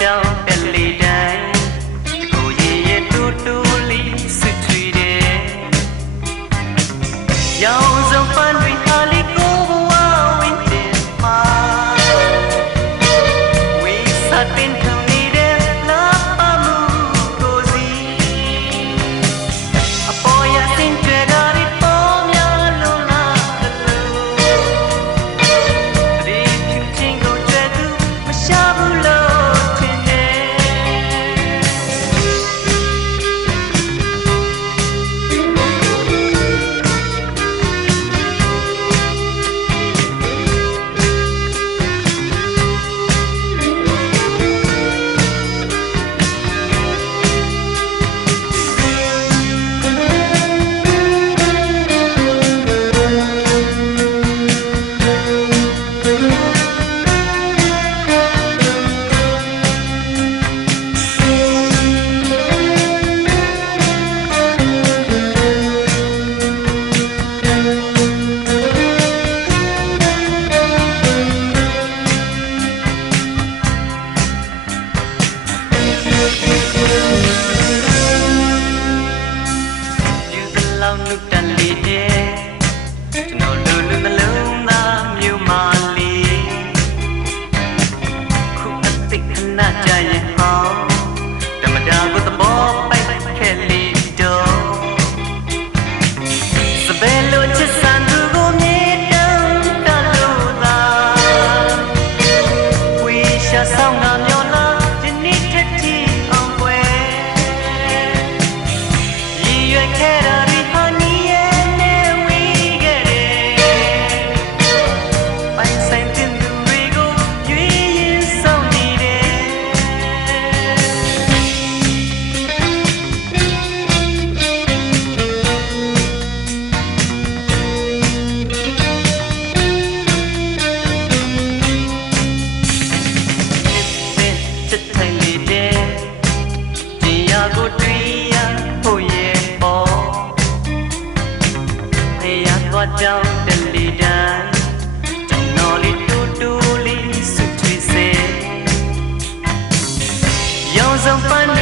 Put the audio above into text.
ကြောင့်တလေတိုင်းကိုရည်ရတူတူလေးစစ်ထွေးတယ်ရောင်စုံပန်းတွေဟာလီကိုဘဝဝင်းတယ်မှာဝေးစတင်ထုံနေတဲ့လာပါမှုကိုစီအပေါ်ရစင်ကြတာဒီပေါ်များလုံးလာတယ်ဒီဖြူချင်းကိုကြွယ်သူမရှာဘူးလို့ลูกดันลีเดจะนอนดูลูกตะลุงน้ำอยู่มาลีคู่อัติขนาดใจยังหอมธรรมดาก็ตะบอกไปแค่ลีโดสเปนลูกจะสั่นดูกูมีดังตะลุตาวิชาสาวงามยอลาจะนิดทัดที่อ่อนแวยี่ยแค่ได้ကြောင့်တလေတိုင်းကျွန်တော်လေးတူတူလေးစွတ်ထွေးစေရောင်စုံပန်း